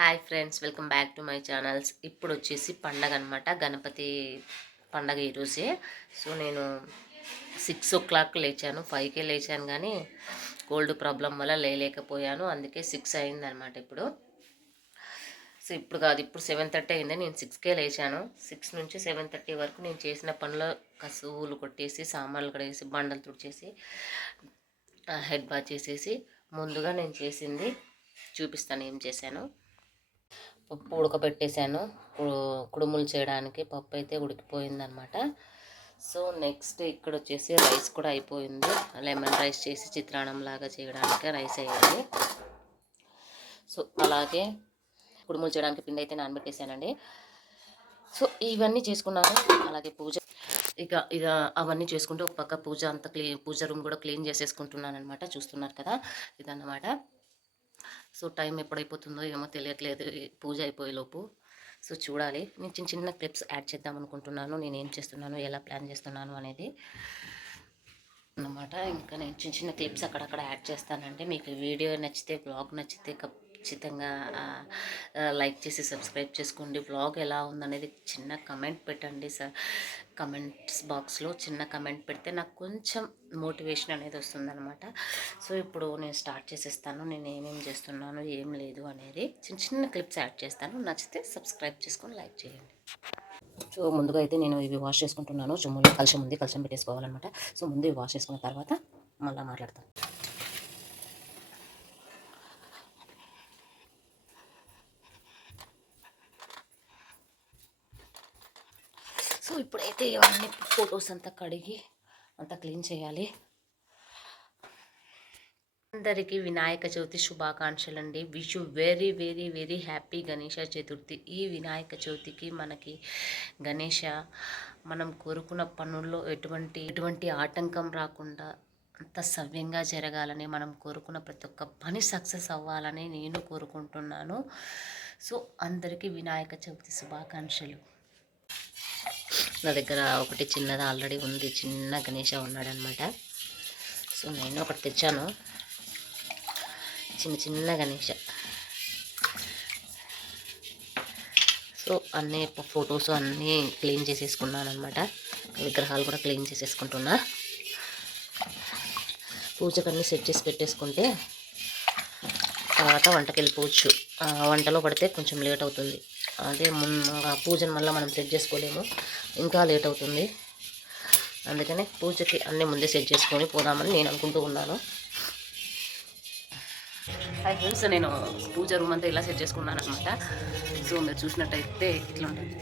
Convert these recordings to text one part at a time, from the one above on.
Hi friends welcome back to my channels. ఇప్పుడు వచ్చేసి పండగ అనమాట గణపతి పండగ ఈరోజే సో నేను సిక్స్ ఓ క్లాక్ లేచాను. ఫైవ్కే లేచాను కానీ కోల్డ్ ప్రాబ్లం వల్ల లేలేకపోయాను అందుకే సిక్స్ అయిందనమాట ఇప్పుడు. సో ఇప్పుడు కాదు ఇప్పుడు సెవెన్ థర్టీ అయింది. నేను సిక్స్కే లేచాను. సిక్స్ నుంచి సెవెన్ థర్టీ వరకు నేను చేసిన పనులు కసువులు కొట్టేసి సామాన్లు కడిగేసి బండలు తుడిచేసి హెడ్ బాత్ చేసేసి ముందుగా నేను చేసింది చూపిస్తాను ఏం చేశాను. పప్పు ఉడకబెట్టేశాను. కుడుములు చేయడానికి పప్పు అయితే ఉడికిపోయిందనమాట. సో నెక్స్ట్ ఇక్కడ వచ్చేసి రైస్ కూడా అయిపోయింది. లెమన్ రైస్ చేసి చిత్రాన్నం లాగా చేయడానికి రైస్ అయ్యింది. సో అలాగే కుడుములు చేయడానికి పిండి అయితే నానబెట్టేశానండి. సో ఇవన్నీ చేసుకున్నాను. అలాగే పూజ ఇక ఇక అవన్నీ చేసుకుంటూ ఒక పక్క పూజ అంతా క్లీన్ పూజ రూమ్ కూడా క్లీన్ చేసేసుకుంటున్నాను అనమాట చూస్తున్నారు కదా ఇదన్నమాట. సో టైం ఎప్పుడైపోతుందో ఏమో తెలియట్లేదు. పూజ అయిపోయేలోపు సో చూడాలి. నేను చిన్న చిన్న క్లిప్స్ యాడ్ చేద్దాం అనుకుంటున్నాను. నేను ఏం చేస్తున్నాను ఎలా ప్లాన్ చేస్తున్నాను అనేది అన్నమాట. ఇంకా నేను చిన్న చిన్న క్లిప్స్ అక్కడక్కడ యాడ్ చేస్తానండి మీకు వీడియో నచ్చితే బ్లాగ్ నచ్చితే ఖచ్చితంగా లైక్ చేసి సబ్స్క్రైబ్ చేసుకోండి. బ్లాగ్ ఎలా ఉందనేది చిన్న కమెంట్ పెట్టండి సార్. కమెంట్స్ బాక్స్లో చిన్న కమెంట్ పెడితే నాకు కొంచెం మోటివేషన్ అనేది వస్తుందన్నమాట. సో ఇప్పుడు నేను స్టార్ట్ చేసేస్తాను. నేను ఏమేమి చేస్తున్నాను ఏం లేదు అనేది చిన్న చిన్న క్లిప్స్ యాడ్ చేస్తాను. నచ్చితే సబ్స్క్రైబ్ చేసుకొని లైక్ చేయండి. సో ముందుగా అయితే నేను ఇవి వాష్ చేసుకుంటున్నాను. చుమ్ములు కలశం ఉంది. కలశం పెట్టేసుకోవాలన్నమాట. సో ముందు ఇవి వాష్ చేసుకున్న తర్వాత మళ్ళీ మాట్లాడతాను సో ఇప్పుడైతే ఇవన్నీ ఫొటోస్ అంతా కడిగి అంతా క్లీన్ చేయాలి. అందరికీ వినాయక చవితి శుభాకాంక్షలు అండి wish you very very very happy Ganesha Chaturthi. ఈ వినాయక చవితికి మనకి గణేష మనం కోరుకున్న పనుల్లో ఎటువంటి ఎటువంటి ఆటంకం రాకుండా అంత సవ్యంగా జరగాలని మనం కోరుకున్న ప్రతి ఒక్క పని సక్సెస్ అవ్వాలని నేను కోరుకుంటున్నాను. సో అందరికీ వినాయక చవితి శుభాకాంక్షలు. నా దగ్గర ఒకటి చిన్నది ఆల్రెడీ ఉంది. చిన్న గణేష ఉన్నాడనమాట సో నేను ఒకటి తెచ్చాను. చిన్న చిన్న గణేష. సో అన్నీ ఫొటోస్ అన్నీ క్లీన్ చేసేసుకున్నాను అనమాట విగ్రహాలు కూడా క్లీన్ చేసేసుకుంటున్నా. పూజకు అన్నీ సెట్ చేసి పెట్టేసుకుంటే తర్వాత వంటకి వెళ్ళిపోవచ్చు వంటలో పడితే కొంచెం లేట్ అవుతుంది. అదే ఆ పూజను మళ్ళీ మనం సెట్ చేసుకోలేము. ఇంకా లేట్ అవుతుంది. అందుకనే పూజకి అన్నీ ముందే సెట్ చేసుకొని పోదామని నేను అనుకుంటూ ఉన్నాను. హాయ్ ఫ్రెండ్స్ నేను పూజ రూమ్ అంతా ఇలా సెట్ చేసుకున్నాను అనమాట సో మీరు చూసినట్టయితే ఇట్లా ఉంటుంది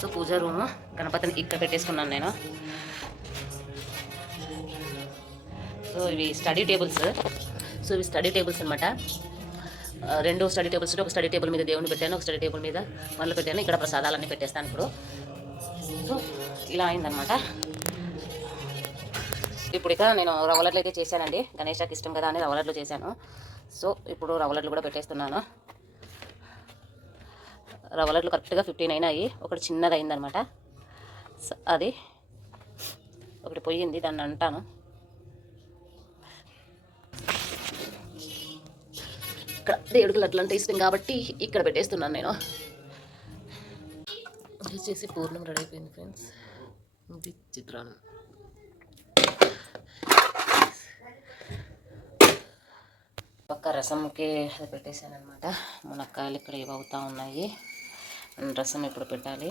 సో పూజ రూమ్ గణపతిని ఇక్కడ పెట్టేసుకున్నాను నేను. సో ఇవి స్టడీ టేబుల్స్ సో ఇవి స్టడీ టేబుల్స్ అనమాట రెండు స్టడీ టేబుల్స్ ఒక స్టడీ టేబుల్ మీద దేవుని పెట్టాను ఒక స్టడీ టేబుల్ మీద మనలో పెట్టాను ఇక్కడ ప్రసాదాలన్నీ పెట్టేస్తాను ఇప్పుడు. సో ఇలా అయిందనమాట ఇప్పుడు ఇక నేను రవ్వలట్లు అయితే చేశానండి. గణేషాకి ఇష్టం కదా అని రవ్వలట్లు చేశాను. సో ఇప్పుడు రవ్వలట్లు కూడా పెట్టేస్తున్నాను. రవ్వలట్లు కరెక్ట్గా ఫిఫ్టీన్ అయినాయి. ఒకటి చిన్నది అయిందనమాట అది ఒకటి పోయింది దాన్ని అంటాను. దేవుడికి లడ్లు ఇష్టం కాబట్టి ఇక్కడ పెట్టేస్తున్నాను నేను. వచ్చేసి పూర్ణం రెడీ అయిపోయింది ఫ్రెండ్స్ ఇది చిత్రాన్నం పక్క రసంకి అది పెట్టేశాను అనమాట మునక్కాయలు ఇక్కడ ఇవి అవుతా ఉన్నాయి రసం ఇప్పుడు పెట్టాలి?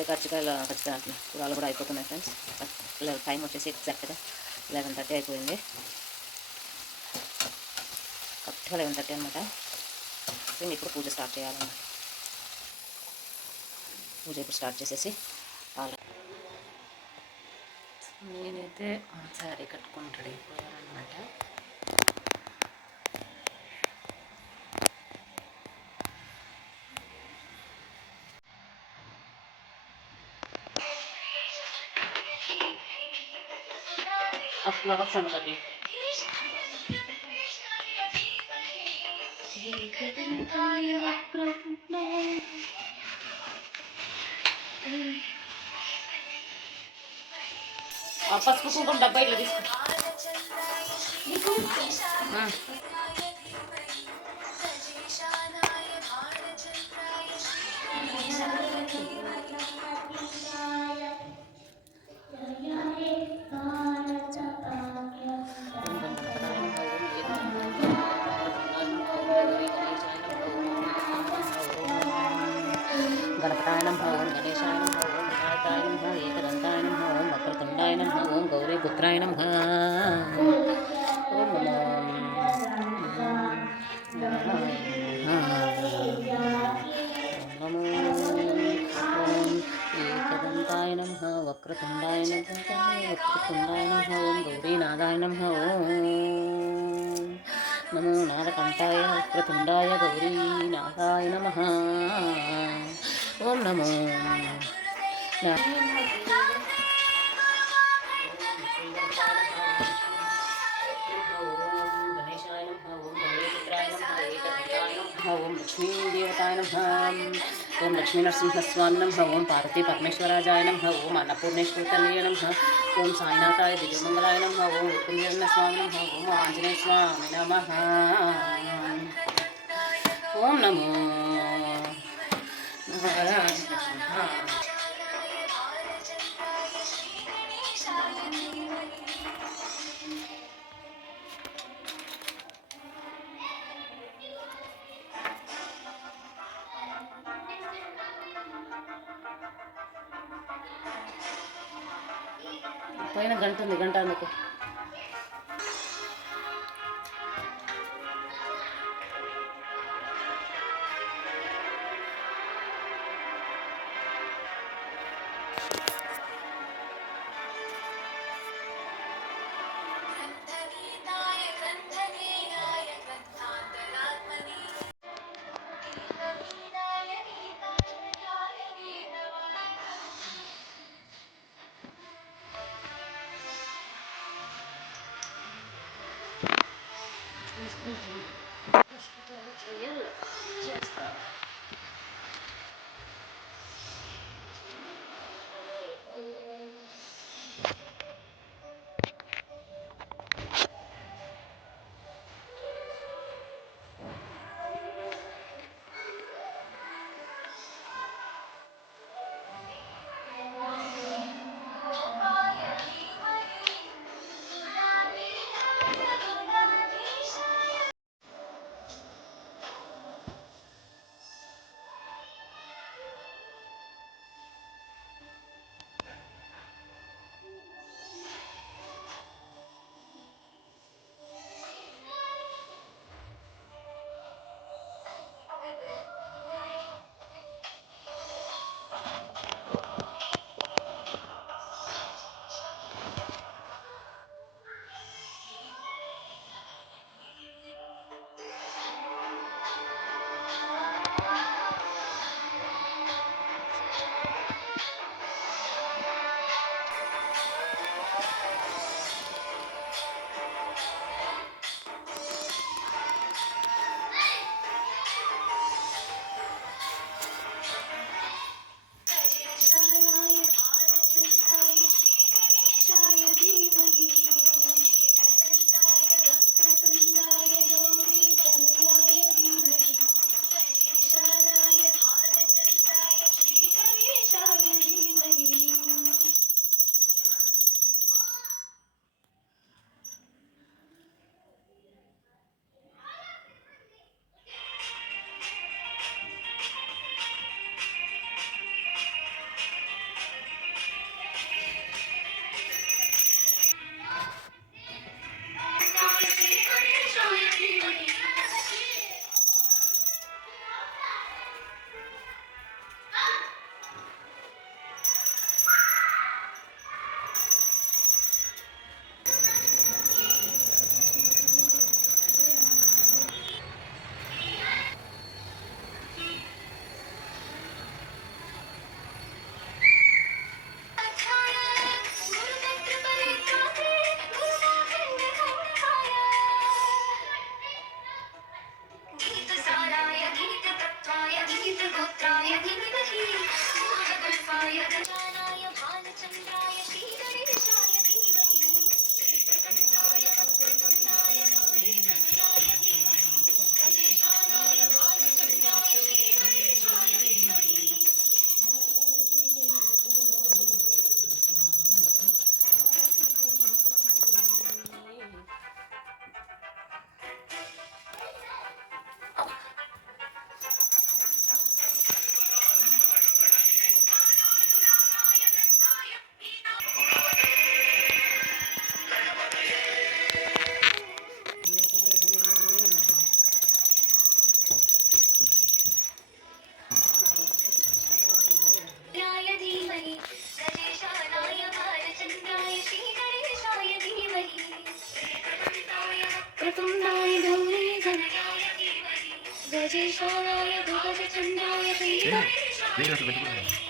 నమః కచ్చికాయలు కజ్జికాయలు కూరలు కూడా అయిపోతున్నాయి ఫ్రెండ్స్ టైం వచ్చేసి ఎగ్జాక్ట్గా లెవెన్ థర్టీ అయిపోయింది. కరెక్ట్గా లెవెన్ థర్టీ అనమాట నేను ఇప్పుడు పూజ స్టార్ట్ చేయాలన్నమాట. పూజ ఇప్పుడు స్టార్ట్ చేసేసి నేనైతే sari కట్టుకుంటాడు అయిపోయానమాట أصلا غطسان غبي Take the entire from me. Pas kusun kon dabai lagi. वक्रतुण्डाय गौरीनाथाय नमः। ॐ नमो। ओम लक्ष्मी देवताय नमः, ओम लक्ष्मी नमः, ओम पार्वती परमेश्वराजाय नमः, ओम अन्नपूर्णेश्वरतलय नमः, ओम साईनाथाय दिजमंगलाय नमः, ओम रुकुंजन स्वामी नमः, ओम आंजनेय स्वामी नमः। ఓం నమో నారాయణ పైన గంట ఉంది గంట అందుకు Venga, te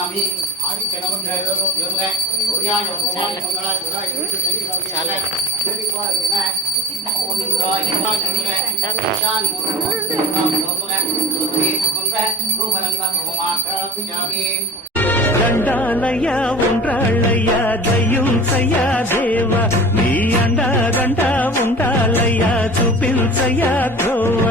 गाडी చాలా దండాలయ్యా ఉండ్రాళ్ళయ్యా దయ్యుంచయ్యా దేవ నీ అండా గంట ఉండాలయ్యా చూపించయ్యా ధ్రువ